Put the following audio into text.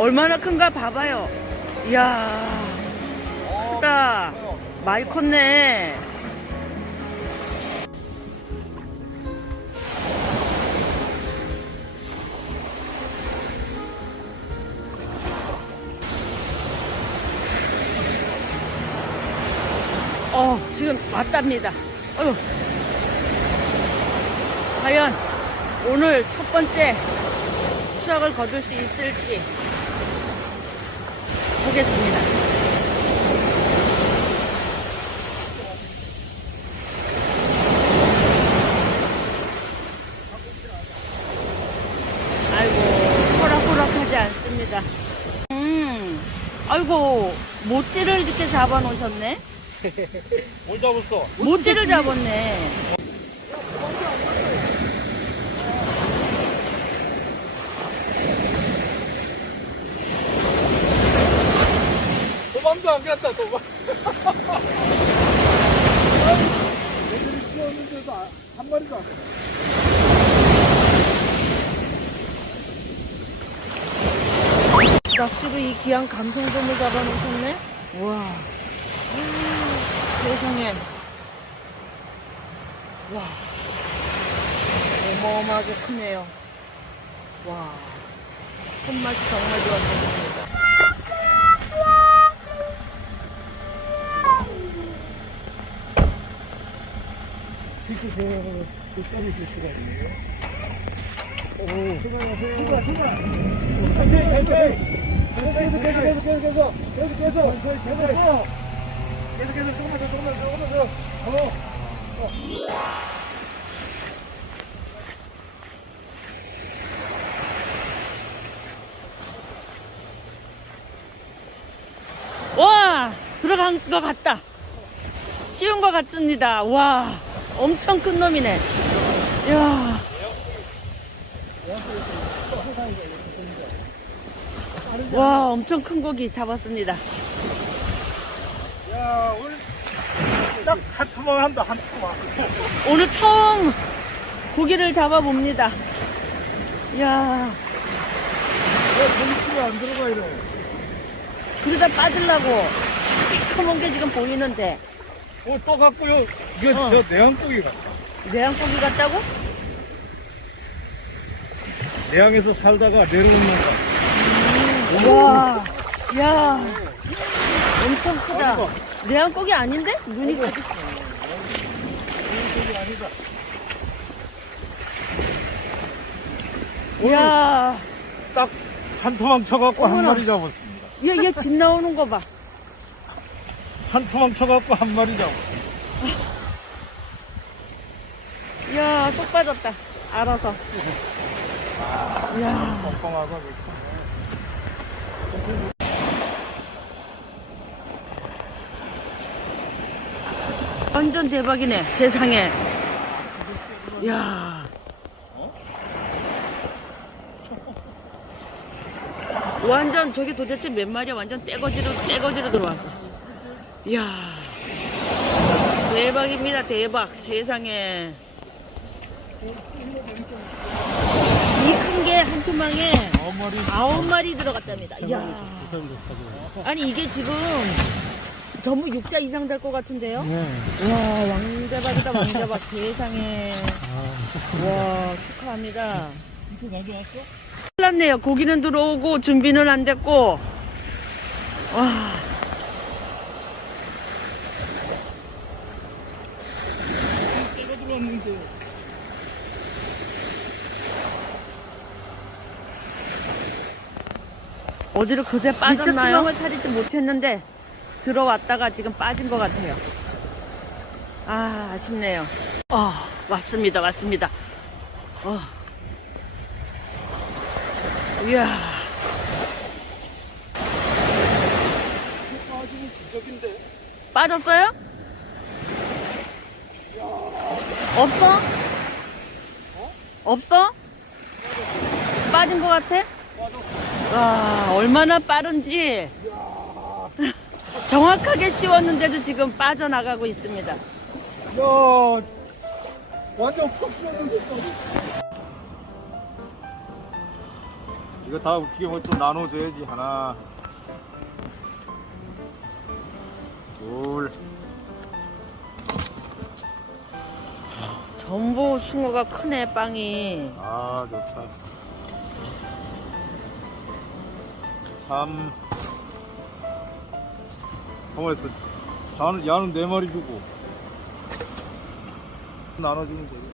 얼마나 큰가 봐봐요. 이야, 크다. 많이 컸네. 어, 지금 왔답니다. 어휴. 과연 오늘 첫 번째 추억을 거둘 수 있을지 보겠습니다. 아이고, 호락호락하지 않습니다. 음, 아이고, 모찌를 이렇게 잡아 놓으셨네? 뭘 잡았어? 모찌를 잡았네. 도망도 안 갔다 도망 애들이 뛰었는데도 아- 한 마리도 안 갔다 낚시로 이 귀한 감성돔을 잡아놓으셨네? 우와. 세상에. 와. 어마어마하게 크네요. 와. 손맛이 정말 좋았습니다. 비키세요 끝까지 줄 시간이에요 오 수고하세요 수고 수고 화이팅 화이팅 계속 계속 계속 계속 계속 계속 계속 계속 계속 계속 계속 조금만 더 조금만 더 조금만 더 어. 와! 들어간 것 같다. 쉬운 것 같습니다. 와. 엄청 큰 놈이네. 이야. 와, 엄청 큰 고기 잡았습니다. 야 오늘 딱한 투망 한다 한 투망 오늘 처음 고기를 잡아봅니다. 이야, 왜 poli치가 안 들어가 이래 그러다 빠질라고 시커먼 게 지금 보이는데 어또 갖고요 이게 어. 저 내양고기 같다 내양고기 같다고? 내양에서 살다가 내려오는 거 와, 야, 엄청 크다. 아이고. 내양고기 아닌데? 눈이 크지? 내양고기 아니다 이야, 딱한 투망 쳐갖고 한 어머나. 마리 잡았습니다. 얘, 얘집 나오는 거 봐. 한 투망 쳐갖고 한 마리 잡았어. 이야, 쏙 빠졌다. 알아서. 이야, 뻥뻥하고 완전 대박이네, 세상에. 이야. 완전 저게 도대체 몇 마리야? 완전 떼거지로 떼거지로 들어왔어. 이야. 대박입니다, 대박. 세상에. 이 큰 게한 마리 아홉 마리 들어갔답니다. 이야. 아니 이게 지금 전부 육자 이상 될 것 같은데요? 네. 와 왕대박이다 왕대박 세상에 와 축하합니다? 큰일 났네요 고기는 들어오고 준비는 안 됐고 와 들어왔는데. 어디로 그새 빠졌나요? 투명을 사리지 못했는데 들어왔다가 지금 빠진 것 같아요 아 아쉽네요 아 왔습니다 왔습니다 어. 이야. 빠졌어요? 없어? 없어? 빠진 것 같아? 와, 얼마나 빠른지. 정확하게 씌웠는데도 지금 빠져나가고 있습니다. 야, 완전 푹 쏘는데. 이거 다 어떻게 뭐좀 나눠줘야지 하나 둘 전부 숭어가 크네 빵이. 아 좋다. 3 가만있어 야는, 야는 네 마리 주고 나눠주면 돼